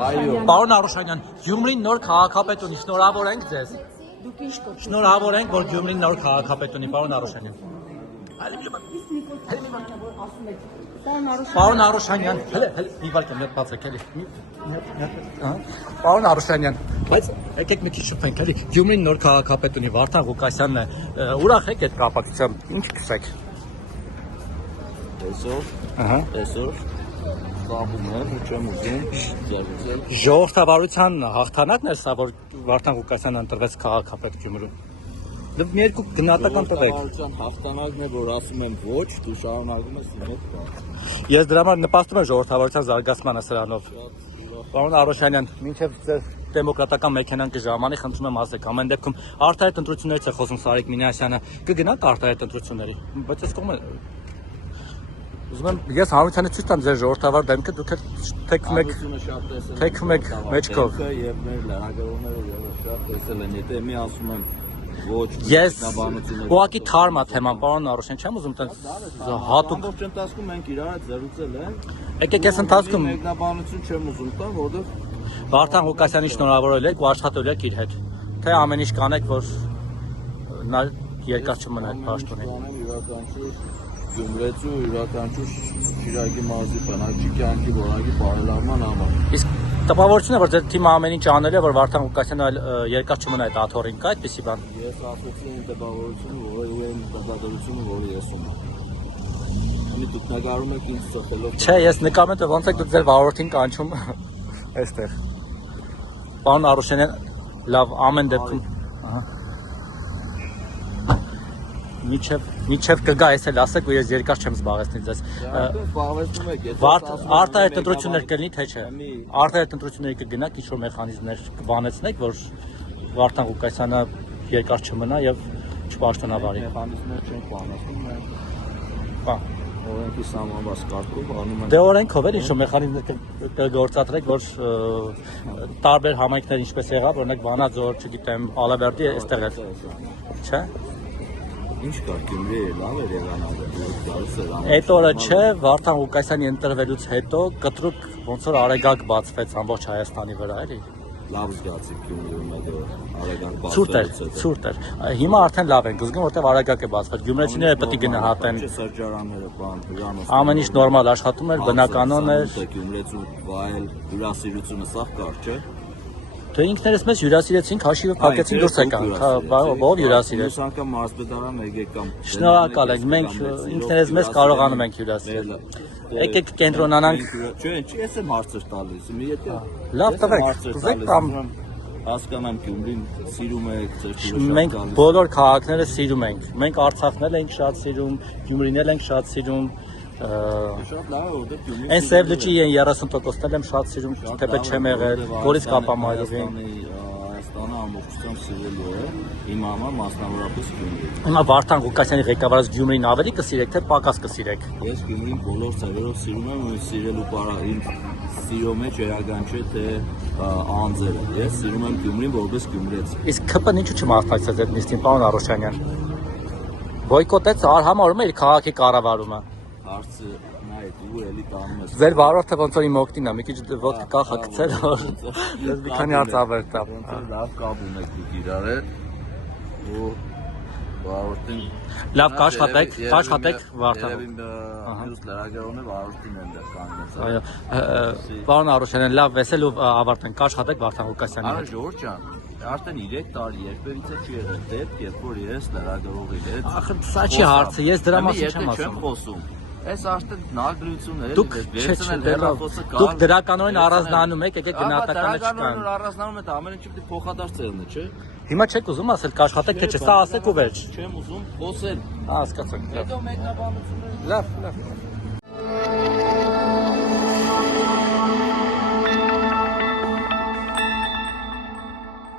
Պարոն Արուշանյան, Գյումրին նոր քաղաքապետ ունի, շնորհավոր ենք ձեզ։ Շնորհավոր ենք, որ Գյումրին նոր քաղաքապետ ունի, պարոն Արուշանյան։ Պարոն Արուշանյան, մի վարք եմ բացեք, էլի։ Պարոն Արուշանյան, բայց եկեք մի քիչ շփվենք, էլի։ Գյումրին նոր քաղաքապետ ունի, Վարդան Ղուկասյանն է։ Ուրախ եք այդ կապակցությամբ, ինչ կսեք։ Այսօր Սաղում եմ ու չեմ ուզում զարգացել։ Ժողովրդավարության հաղթանակն է սա, որ Վարդան Ղուկասյանն ընտրվեց քաղաքապետ Գյումրու։ Դե մի երկու գնահատական տվեք։ Ժողովրդավարության հաղթանակն է, որ ասում եմ ոչ, դու շարունակում ես իմ հետ բան։ Ես դրա համար նպաստում եմ ժողովրդավարության զարգացմանը սրանով։ Պարոն Արուշանյան, մինչև ձեր դեմոկրատական մեքենան կժամանի, խնդրում եմ ասեք, ամեն դեպքում արտահայտ ընտրություններից է խոսում Սարիկ Մինասյանը, կգնաք արտահայտ ընտրությունների, բայց այս կողմը ուզում եմ ես հանրությանը ցույց տամ ձեր ժողովրդավար դեմքը, դուք թեքվում եք մեջքով։ Եվ մեր լրագրողները շատ տեսել են, եթե մի ասում եմ ոչ, ես ուղղակի թարմ է թեման, պարոն Արուշյան, չեմ ուզում տենց հատուկ ամբողջ ընթացքում մենք իրար հետ զրուցել ենք։ Եկեք այս ընթացքում մեկնաբանություն չեմ ուզում տալ, որովհետև Վարդան Ղուկասյանին շնորհավորել եք ու աշխատել եք իր հետ։ Թե ամեն ինչ կանեք, որ նա երկար չմնա այդ պաշտոնին։ Գյումրեցու յուրաքանչյուր Շիրակի մարզի բնակչի կյանքի որակի բարելավման համար։ Իսկ տպավորություն է, որ ձեր թիմը ամեն ինչ անել է, որ Վարդան Ղուկասյանը այլ երկար չմնա այդ աթոռին, կա այդպիսի բան։ Ես ասացի այն տպավորությունը, որը այն տպավորությունը, որը ես ունեմ։ Մի դուք նկարում եք ինձ ծխելով։ Չէ, ես նկարում եմ, ոնց եք դուք ձեր վարորդին կանչում այստեղ։ Պարոն Արուշյանյան, լավ, ամեն դեպքում, Միջև կգա ես էլ ասեք, ու ես երկար չեմ զբաղեցնի ձեզ։ Արտահայտ ընտրություններ կլինի, թե չէ։ Արտահայտ ընտրությունների կգնաք, ինչ-որ մեխանիզմներ կբանեցնեք, որ Վարդան Ղուկասյանը երկար չմնա եւ չպաշտոնավարի։ Մեխանիզմներ չենք բանեցնում, օրենքի սահմանված կարգով անում են։ Դե օրենքով էլ ինչ-որ մեխանիզմներ կգործադրեք, որ տարբեր համայնքներ ինչպես եղավ, օրինակ Վանաձոր, չգիտեմ, Ալավերդի այստեղ է։ Չէ։ Ինչ կար Գյումրի լավ էր եղանալը։ Այդ օրը չէ, Վարդան Ղուկասյանի ընտրվելուց հետո կտրուկ ոնց որ արեգակ բացվեց ամբողջ Հայաստանի վրա, էլի։ Լավ զգացիք Գյումրիում այդ արեգակ բացվելուց։ Ցուրտ էր։ Հիմա արդեն լավ ենք զգում, որտեղ արեգակ է բացվել։ Գյումրեցիները պետք է գնահատեն։ Սրճարանները, բան, հյուրանոցները։ Ամեն ինչ նորմալ աշխատում էր, բնականon էր։ Գյումրեցու վայել հյուրասիրությունը սաղ կար, չէ։ Դե ինքներս մեզ հյուրասիրեցինք, հաշիվը փակեցին դուրս եկանք, ով հյուրասիրեց։ Այս անգամ մարզպետարան եկեք կամ։ Շնորհակալ ենք, մենք ինքներս մեզ կարողանում ենք հյուրասիրել։ Եկեք կենտրոնանանք։ Չէ, ես եմ հարցեր տալիս, մի եթե։ Լավ տվեք, ուզեք կամ հասկանամ Գյումրին սիրում եք, ձեր մենք բոլոր քաղաքները սիրում ենք։ Մենք Արցախն էլ ենք շատ սիրում, Գյումրին էլ ենք շատ սիրում։ Շատ լավ է, որտեղ Գյումրին։ Այն Սև լճի 30%-ն եմ շատ սիրում, թեպետ չեմ եղել, Գորիս Կապամայրովին։ Հայաստանը ամբողջությամբ սիրելու է, իմ համար մասնավորապես Գյումրին։ Հիմա Վարդան Ղուկասյանի ղեկավարած Գյումրին ավելի կսիրեք, թե պակաս կսիրեք։ Ես Գյումրին բոլոր ծավալով սիրում եմ ու սիրելու իմ սիրո մեջ երագան չէ, թե անձերը։ Ես սիրում եմ Գյումրին որպես գյումրեցի։ Իսկ ԿՊ-ն ինչու չմարտացած այդ նիստին, պարոն Արուշանյան։ Բոյկոտեց, համարում է իր քաղաքի կառավարումը։ Հարցը նայ դու էլի տանում ես։ Ձեր վարորդը ոնց որ իմ օգտին է, մի քիչ ոտք կախա գցել, որ ես մի քանի հարց ավերտամ։ Լավ կապ ունեք դուք իրար հետ ու վարորդին լավ կաշխատեք Վարդան։ Մյուս լրագրողները վարորդին են դեռ կանգնած։ Այո, պարոն Արուշյանյան, լավ վեսել ու ավարտենք, կաշխատեք Վարդան Ղուկասյանի հետ։ Ժորժ ջան, արդեն 3 տարի երբևիցե չի եղել դեպք, երբ որ ես լրագրողի հետ։ Ախր սա չի հարցը, ես դրա մասին չեմ ասում։ Այս արդեն նագրությունն է, դուք դրականորեն առանձնանում եք, եկեք գնահատականը չկան։ Դրականորեն առանձնանում եք, ամեն ինչը պետք է փոխադարձ ելնի, չէ։ Հիմա չեք ուզում ասել կաշխատեք, թե չէ, սա ասեք ու վերջ։ Չեմ ուզում խոսել։ Հասկացանք։ Հետո մեկնաբանությունները։ Լավ։